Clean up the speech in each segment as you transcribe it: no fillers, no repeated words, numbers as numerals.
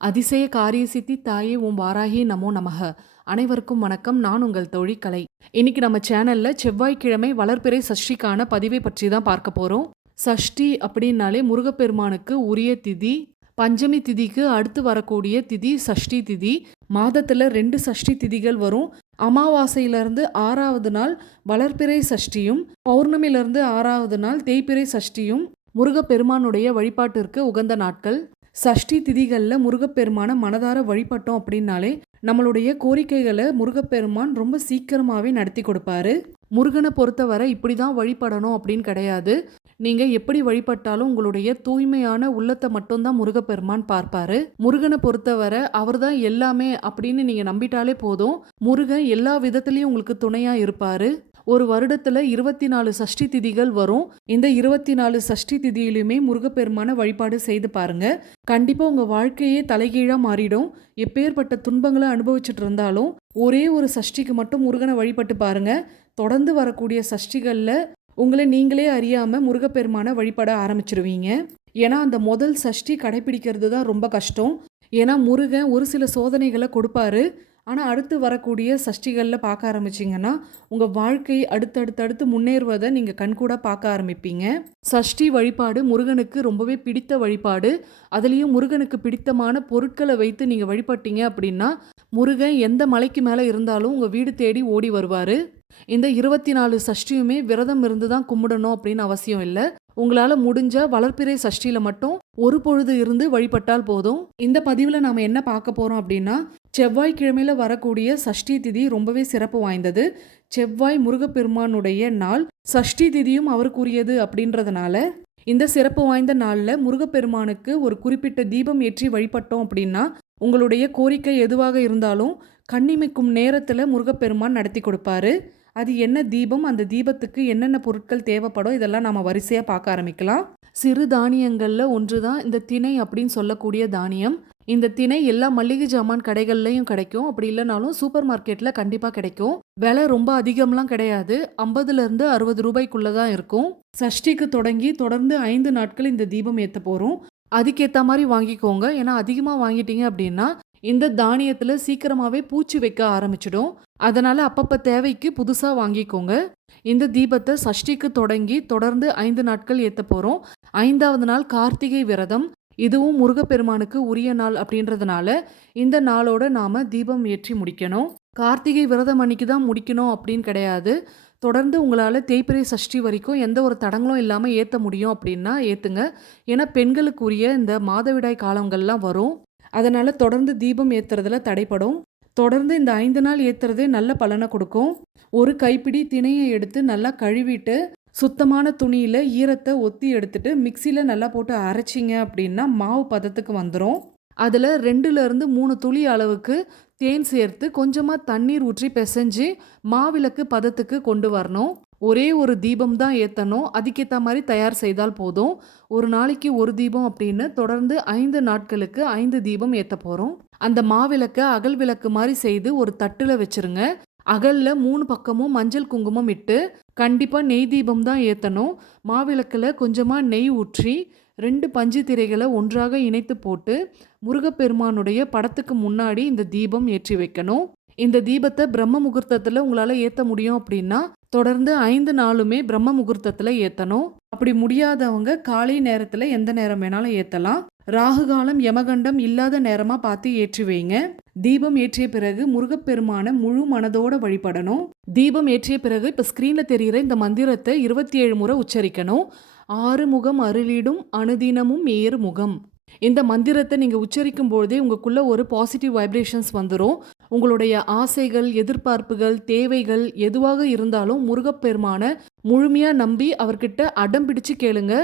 அதிசய காரிய சித்தி தாயே உன் வாராகி நமோ நமக. அனைவருக்கும் வணக்கம். நான் உங்கள் தோழி கலை. இன்னைக்கு நம்ம சேனல்ல செவ்வாய்க்கிழமை வளர்பிறை சஷ்டிக்கான பதிவை பற்றி தான் பார்க்க போறோம். சஷ்டி அப்படின்னாலே முருகப்பெருமானுக்கு உரிய திதி. பஞ்சமி திதிக்கு அடுத்து வரக்கூடிய திதி சஷ்டி திதி. மாதத்துல 2 சஷ்டி திதிகள் வரும். அமாவாசையிலிருந்து 6வது நாள் வளர்பிறை சஷ்டியும், பௌர்ணமியிலிருந்து 6வது நாள் தேய்பிறை சஷ்டியும் முருகப்பெருமானுடைய வழிபாட்டிற்கு உகந்த நாட்கள். சஷ்டி திதிகளில் முருகப்பெருமானை மனதார வழிபட்டோம் அப்படின்னாலே நம்மளுடைய கோரிக்கைகளை முருகப்பெருமான் ரொம்ப சீக்கிரமாகவே நடத்தி கொடுப்பாரு. முருகனை பொறுத்தவரை இப்படி தான் வழிபடணும் அப்படின்னு கிடையாது. நீங்கள் எப்படி வழிபட்டாலும் உங்களுடைய தூய்மையான உள்ளத்தை மட்டும்தான் முருகப்பெருமான் பார்ப்பாரு. முருகனை பொறுத்தவரை அவர் தான் எல்லாமே அப்படின்னு நீங்கள் நம்பிட்டாலே போதும். முருகன் எல்லா விதத்துலேயும் உங்களுக்கு துணையாக இருப்பார். ஒரு வருடத்துல 24 சஷ்டி திதிகள் வரும். இந்த 24 சஷ்டி திதியிலுமே முருகப்பெருமான வழிபாடு செய்து பாருங்க. கண்டிப்பா உங்க வாழ்க்கையே தலைகீழா மாறிடும். எப்பேற்பட்ட துன்பங்களை அனுபவிச்சுட்டு இருந்தாலும் ஒரே ஒரு சஷ்டிக்கு மட்டும் முருகனை வழிபட்டு பாருங்க. தொடர்ந்து வரக்கூடிய சஷ்டிகள்ல உங்களை நீங்களே அறியாம முருகப்பெருமான வழிபட ஆரம்பிச்சிருவீங்க. ஏன்னா அந்த முதல் சஷ்டி கடைபிடிக்கிறது தான் ரொம்ப கஷ்டம். ஏன்னா முருகன் ஒரு சில சோதனைகளை கொடுப்பாரு. ஆனால் அடுத்து வரக்கூடிய சஷ்டிகளில் பார்க்க ஆரம்பிச்சிங்கன்னா உங்கள் வாழ்க்கை அடுத்தடுத்து முன்னேறுவதை நீங்கள் கண்கூட பார்க்க ஆரம்பிப்பீங்க. சஷ்டி வழிபாடு முருகனுக்கு ரொம்பவே பிடித்த வழிபாடு. அதுலேயும் முருகனுக்கு பிடித்தமான பொருட்களை வைத்து நீங்கள் வழிபட்டீங்க அப்படின்னா முருகன் எந்த மலைக்கு மேலே இருந்தாலும் உங்கள் வீடு தேடி ஓடி வருவார். இந்த 24 சஷ்டியுமே விரதம் இருந்து தான் கும்பிடணும் அப்படின்னு அவசியம் இல்லை. உங்களால் முடிஞ்ச வளர்ப்பிறை சஷ்டியில் மட்டும் ஒரு பொழுது இருந்து வழிபட்டால் போதும். இந்த பதிவில் நாம் என்ன பார்க்க போகிறோம் அப்படின்னா, செவ்வாய்க்கிழமையில வரக்கூடிய சஷ்டி திதி ரொம்பவே சிறப்பு வாய்ந்தது. செவ்வாய் முருகப்பெருமானுடைய நாள், சஷ்டி திதியும் அவருக்குரியது அப்படின்றதுனால இந்த சிறப்பு வாய்ந்த நாளில் முருகப்பெருமானுக்கு ஒரு குறிப்பிட்ட தீபம் ஏற்றி வழிபட்டோம் அப்படின்னா உங்களுடைய கோரிக்கை எதுவாக இருந்தாலும் கண்ணிமைக்கும் நேரத்தில் முருகப்பெருமான் நடத்தி கொடுப்பாரு. அது என்ன தீபம், அந்த தீபத்துக்கு என்னென்ன பொருட்கள் தேவைப்படும், இதெல்லாம் நம்ம வரிசையாக பார்க்க ஆரம்பிக்கலாம். சிறு தானியங்களில் ஒன்று தான் இந்த திணை அப்படின்னு சொல்லக்கூடிய தானியம். இந்த திணை எல்லா மளிகை ஜாமான் கடைகள்லையும் கிடைக்கும். அப்படி இல்லைனாலும் சூப்பர் மார்க்கெட்டில் கண்டிப்பாக கிடைக்கும். விலை ரொம்ப அதிகம்லாம் கிடையாது. 50லேருந்து 60 ரூபாய்க்குள்ளே தான் இருக்கும். சஷ்டிக்கு தொடங்கி தொடர்ந்து 5 நாட்கள் இந்த தீபம் ஏற்ற போகிறோம். அதுக்கேற்ற மாதிரி வாங்கிக்கோங்க. ஏன்னா அதிகமாக வாங்கிட்டீங்க அப்படின்னா இந்த தானியத்தில் சீக்கிரமாகவே பூச்சி வைக்க ஆரம்பிச்சிடும். அதனால் அப்பப்போ தேவைக்கு புதுசாக வாங்கிக்கோங்க. இந்த தீபத்தை சஷ்டிக்கு தொடங்கி தொடர்ந்து 5 நாட்கள் ஏற்ற போகிறோம். 5வது நாள் கார்த்திகை விரதம். இதுவும் முருகப்பெருமானுக்கு உரிய நாள் அப்படின்றதுனால இந்த நாளோட நாம் தீபம் ஏற்றி முடிக்கணும். கார்த்திகை விரதம் அன்னைக்கு தான் முடிக்கணும் அப்படின்னு கிடையாது. தொடர்ந்து உங்களால் தேய்பிறை சஷ்டி வரைக்கும் எந்த ஒரு தடங்களும் இல்லாமல் ஏற்ற முடியும் அப்படின்னா ஏற்றுங்க. ஏன்னா பெண்களுக்குரிய இந்த மாதவிடாய் காலங்கள்லாம் வரும். அதனால் தொடர்ந்து தீபம் ஏற்றுறதுல தடைப்படும். தொடர்ந்து இந்த 5 நாள் ஏற்றுறதே நல்ல பலனை கொடுக்கும். ஒரு கைப்பிடி திணையை எடுத்து நல்லா கழுவிட்டு சுத்தமான துணியில் ஈரத்தை ஒத்தி எடுத்துட்டு மிக்சியில் நல்லா போட்டு அரைச்சிங்க அப்படின்னா மாவு பதத்துக்கு வந்துடும். அதில் 2லேருந்து 3 துளி அளவுக்கு தேன் சேர்த்து கொஞ்சமாக தண்ணீர் ஊற்றி பிசைஞ்சு மாவிளக்கு பதத்துக்கு கொண்டு வரணும். ஒரே ஒரு தீபம் தான் ஏற்றணும். அதுக்கேற்ற மாதிரி தயார் செய்தால் போதும். ஒரு நாளைக்கு ஒரு தீபம் அப்படின்னு தொடர்ந்து 5 நாட்களுக்கு 5 தீபம் ஏற்ற போகிறோம். அந்த மாவிளக்கை அகல் விளக்கு மாதிரி செய்து ஒரு தட்டில் வச்சுருங்க. அகலில் 3 பக்கமும் மஞ்சள் குங்குமம் இட்டு கண்டிப்பாக நெய் தீபம் தான் ஏற்றணும். மாவிளக்கில் கொஞ்சமாக நெய் ஊற்றி 2 பஞ்சு திரைகளை ஒன்றாக இணைத்து போட்டு முருகப்பெருமானுடைய படத்துக்கு முன்னாடி இந்த தீபம் ஏற்றி வைக்கணும். இந்த தீபத்தை பிரம்ம முகூர்த்தத்தில் உங்களால் ஏற்ற முடியும் அப்படின்னா தொடர்ந்து 5 நாளுமே பிரம்ம முகூர்த்தத்தில் ஏற்றணும். அப்படி முடியாதவங்க காலை நேரத்தில் எந்த நேரம் வேணாலும் ஏற்றலாம். ராகு காலம் யமகண்டம் இல்லாத நேரமாக பார்த்து ஏற்றி வைங்க. தீபம் ஏற்றிய பிறகு முருகப்பெருமான முழு மனதோட வழிபடணும். தீபம் ஏற்றிய பிறகு இப்போ ஸ்க்ரீனில் தெரிகிற இந்த மந்திரத்தை 27 முறை உச்சரிக்கணும். 6 முகம் அருளிடும் அனுதினமும் ஏறு முகம். இந்த மந்திரத்தை நீங்கள் உச்சரிக்கும் பொழுதே உங்களுக்குள்ள ஒரு பாசிட்டிவ் வைப்ரேஷன்ஸ் வந்துடும். உங்களுடைய ஆசைகள், எதிர்பார்ப்புகள், தேவைகள் எதுவாக இருந்தாலும் முருகப்பெருமான முழுமையாக நம்பி அவர்கிட்ட அடம் பிடிச்சு கேளுங்க.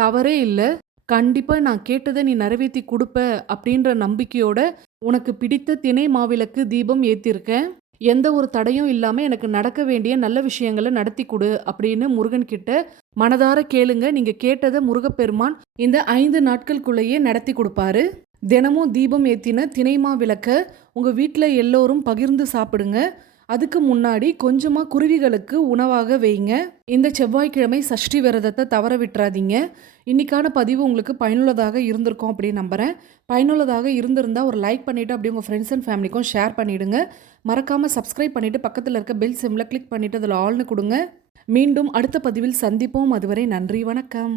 தவறே இல்லை. கண்டிப்பாக நான் கேட்டதை நீ நிறைவேற்றி கொடுப்ப அப்படின்ற நம்பிக்கையோட உனக்கு பிடித்த திணை மாவிளக்கு தீபம் ஏற்றிருக்கேன். எந்த ஒரு தடையும் இல்லாமல் எனக்கு நடக்க வேண்டிய நல்ல விஷயங்களை நடத்தி கொடு அப்படின்னு முருகன்கிட்ட மனதார கேளுங்க. நீங்கள் கேட்டதை முருகப்பெருமான் இந்த 5 நாட்களுக்குள்ளேயே நடத்தி கொடுப்பாரு. தினமும் தீபம் ஏற்றின திணைமா விளக்க உங்கள் வீட்டில் எல்லோரும் பகிர்ந்து சாப்பிடுங்க. அதுக்கு முன்னாடி கொஞ்சமாக குருவிகளுக்கு உணவாக வைங்க. இந்த செவ்வாய்க்கிழமை சஷ்டி விரதத்தை தவற விட்டுறாதீங்க. இன்னைக்கான பதிவு உங்களுக்கு பயனுள்ளதாக இருந்திருக்கும் அப்படின்னு நம்புகிறேன். பயனுள்ளதாக இருந்திருந்தால் ஒரு லைக் பண்ணிவிட்டு அப்படியே உங்கள் ஃப்ரெண்ட்ஸ் அண்ட் ஃபேமிலிக்கும் ஷேர் பண்ணிவிடுங்க. மறக்காமல் சப்ஸ்கிரைப் பண்ணிவிட்டு பக்கத்தில் இருக்க பெல் சிம்மில் கிளிக் பண்ணிவிட்டு அதில் ஆல்னு கொடுங்க. மீண்டும் அடுத்த பதிவில் சந்திப்போம். அதுவரை நன்றி, வணக்கம்.